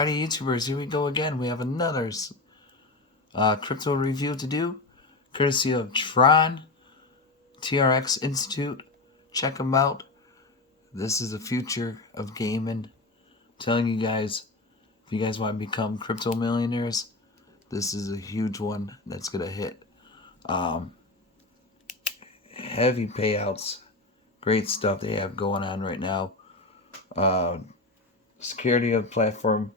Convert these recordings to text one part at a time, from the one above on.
Alrighty, YouTubers, here we go again. We have another crypto review to do, courtesy of Tron, TRX.INSTITUTE. Check them out. This is the future of gaming. I'm telling you guys, if you guys want to become crypto millionaires, this is a huge one that's going to hit. Heavy payouts. Great stuff they have going on right now. Security of the platform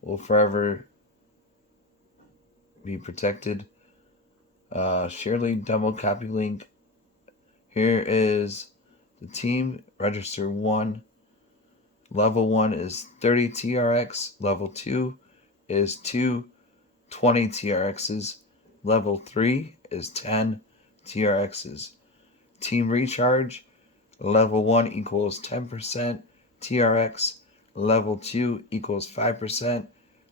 will forever be protected. Surely demo copy link. Here is the team. Register 1. Level 1 is 30 TRX. Level 2 is 20 TRXs. Level 3 is 10 TRXs. Team recharge. Level 1 equals 10% TRX. Level 2 equals 5%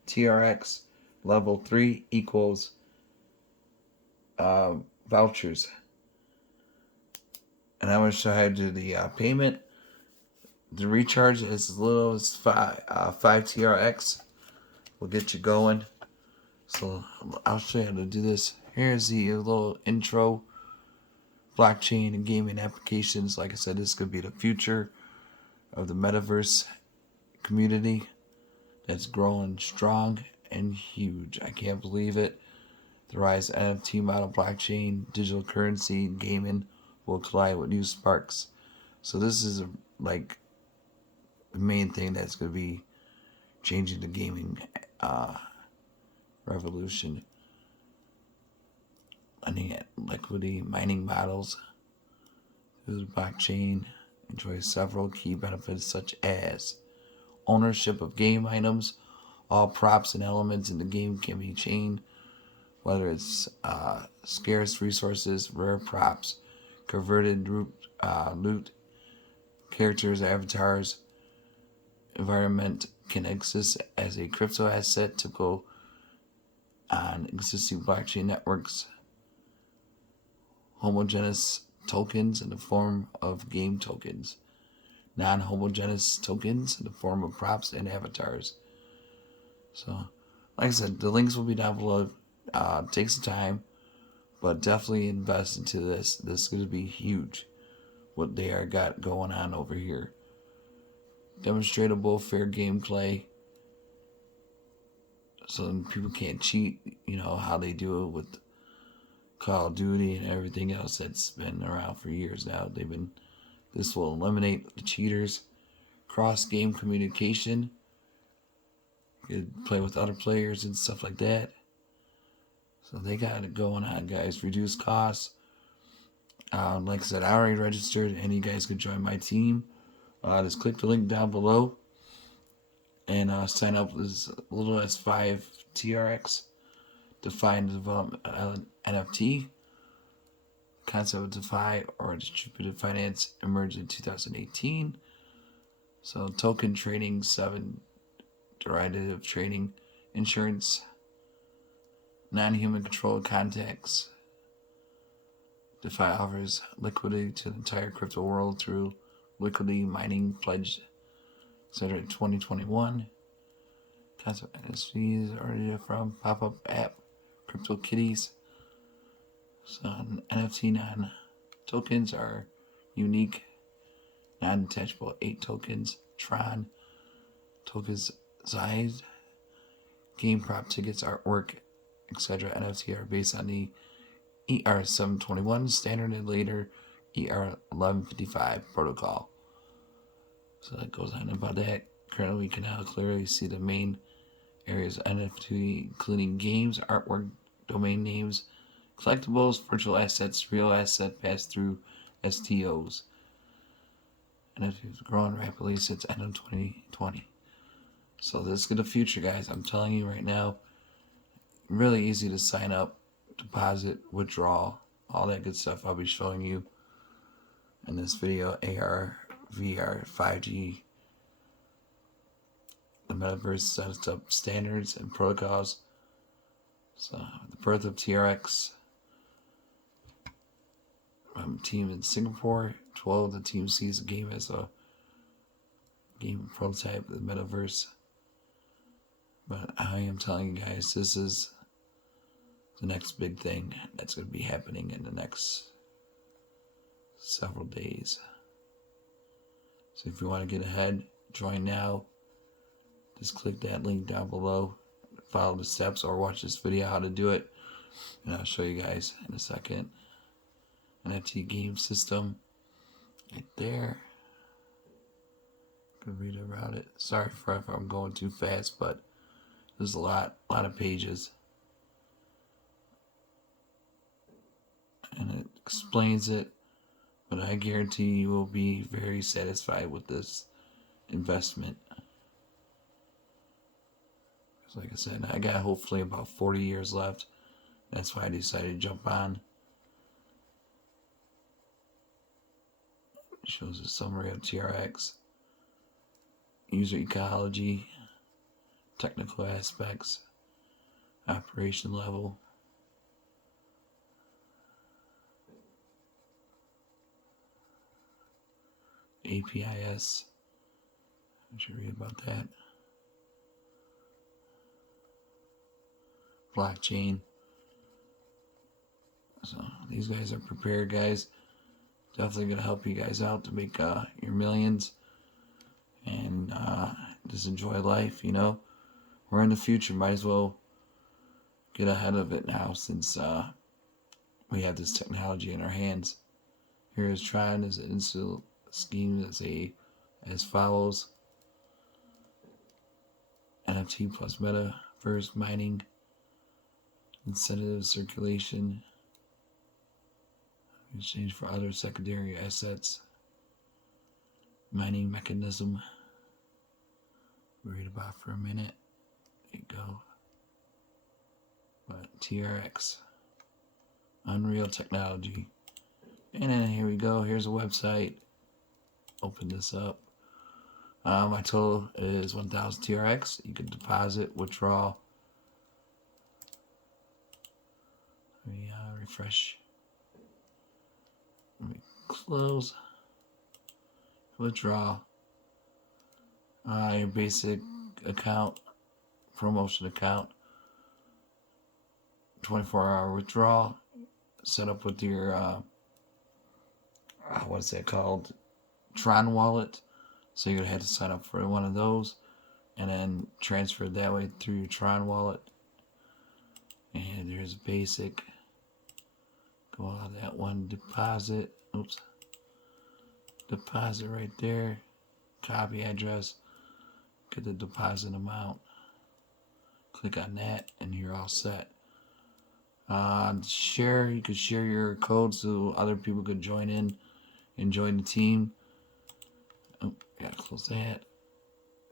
TRX. Level 3 equals vouchers. And I'm going to show you how to do the payment. The recharge is as little as 5 TRX. Will get you going. So I'll show you how to do this. Here's the little intro. Blockchain and gaming applications. Like I said, this could be the future of the metaverse community that's growing strong and huge. I can't believe it. The rise of NFT model blockchain, digital currency, and gaming will collide with new sparks. So this is like the main thing that's going to be changing the gaming revolution. Lending at liquidity mining models through the blockchain enjoys several key benefits such as ownership of game items. All props and elements in the game can be chained, whether it's scarce resources, rare props, converted loot, characters, avatars. Environment can exist as a crypto asset to go on existing blockchain networks. Homogeneous tokens in the form of game tokens. Non-homogeneous tokens in the form of props and avatars. So, like I said, the links will be down below. Take some time, but definitely invest into this. This is going to be huge, what they are got going on over here. Demonstratable fair gameplay, so people can't cheat, you know, how they do it with Call of Duty and everything else that's been around for years now. This will eliminate the cheaters. Cross-game communication. You can play with other players and stuff like that. So they got it going on, guys. Reduce costs. Like I said, I already registered, and you guys can join my team. Just click the link down below and sign up with as little as 5 TRX. Define development NFT. Concept of DeFi or distributed finance emerged in 2018. So token trading, 7 derivative trading, insurance, non-human controlled contacts. DeFi offers liquidity to the entire crypto world through liquidity mining pledge, etc. in 2021. Concept NFTs already from pop-up app, Crypto Kitties. So NFT non-tokens are unique, non-detachable 8 tokens. Tron tokens, size, game prop tickets, artwork, etc. NFT are based on the ER721 standard and later ER1155 protocol. So that goes on about that. Currently, we can now clearly see the main areas of NFT, including games, artwork, domain names, collectibles, virtual assets, real asset pass-through, STOs. NFT has grown rapidly since end of 2020. So this is the future, guys. I'm telling you right now. Really easy to sign up, deposit, withdraw, all that good stuff I'll be showing you in this video. AR, VR, 5G. The metaverse sets up standards and protocols. So the birth of TRX. Team in Singapore. 12. The team sees the game as a game prototype of the metaverse. But I am telling you guys, this is the next big thing that's going to be happening in the next several days. So if you want to get ahead, join now. Just click that link down below, follow the steps, or watch this video how to do it, and I'll show you guys in a second. NFT game system right there. Can read about it. Sorry if I'm going too fast, but there's a lot of pages, and it explains it. But I guarantee you will be very satisfied with this investment. Because like I said, I got hopefully about 40 years left. That's why I decided to jump on. It shows a summary of TRX, user ecology, technical aspects, operation level, APIs. I should read about that. Blockchain. So these guys are prepared, guys. Definitely gonna help you guys out to make your millions and just enjoy life. You know, we're in the future. Might as well get ahead of it now, since we have this technology in our hands. Here is trying as an institute scheme as follows: NFT plus metaverse mining, incentive circulation, exchange for other secondary assets, mining mechanism. Read about for a minute. There you go. But TRX, Unreal Technology. And then here we go. Here's a website. Open this up. My total is 1,000 TRX. You can deposit, withdraw. Let me refresh. Let me close. Withdraw. Your basic account, promotion account. 24-hour withdrawal. Set up with your what's that called? Tron wallet. So you're gonna have to sign up for one of those, and then transfer it that way through your Tron wallet. And there's basic. Go out of that one. Deposit. Oops. Deposit right there. Copy address. Get the deposit amount. Click on that, and you're all set. Share. You could share your code so other people could join in and join the team. Oh, gotta close that.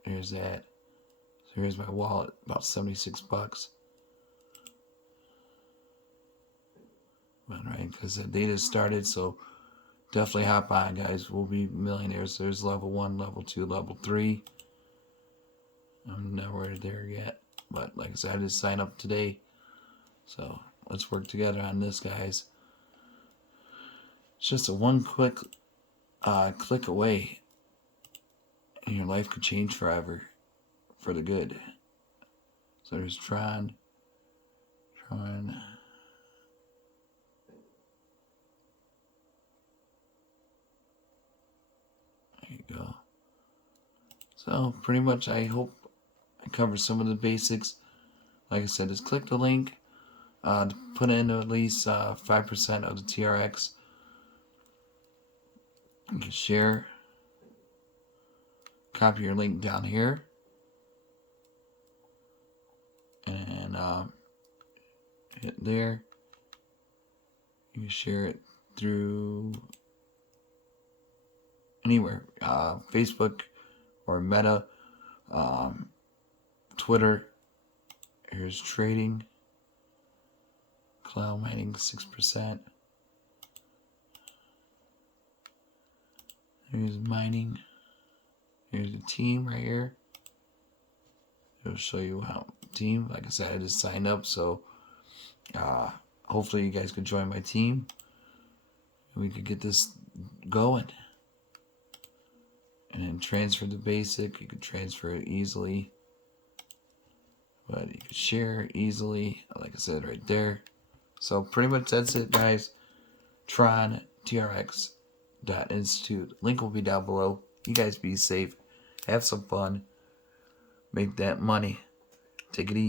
There's that. So here's my wallet, about 76 bucks. Right, because the data started, so definitely hop on, guys. We'll be millionaires. There's level 1, level 2, level 3. I'm nowhere there yet, but like I said, I just signed up today. So let's work together on this, guys. It's just a one quick click away, and your life could change forever for the good. So there's Tron. There you go. So pretty much, I hope I covered some of the basics. Like I said, just click the link to put in at least 5% of the TRX. You can share. Copy your link down here, and hit there. You can share it through anywhere, Facebook or Meta, Twitter. Here's trading, cloud mining 6%. Here's mining. Here's the team right here. It'll show you how team. Like I said, I just signed up, so hopefully you guys can join my team. We could get this going. And then transfer the basic. You can transfer it easily. but you can share easily, like I said right there. So pretty much that's it, guys. Tron TRX.INSTITUTE. Link will be down below. You guys be safe. Have some fun. Make that money. Take it easy.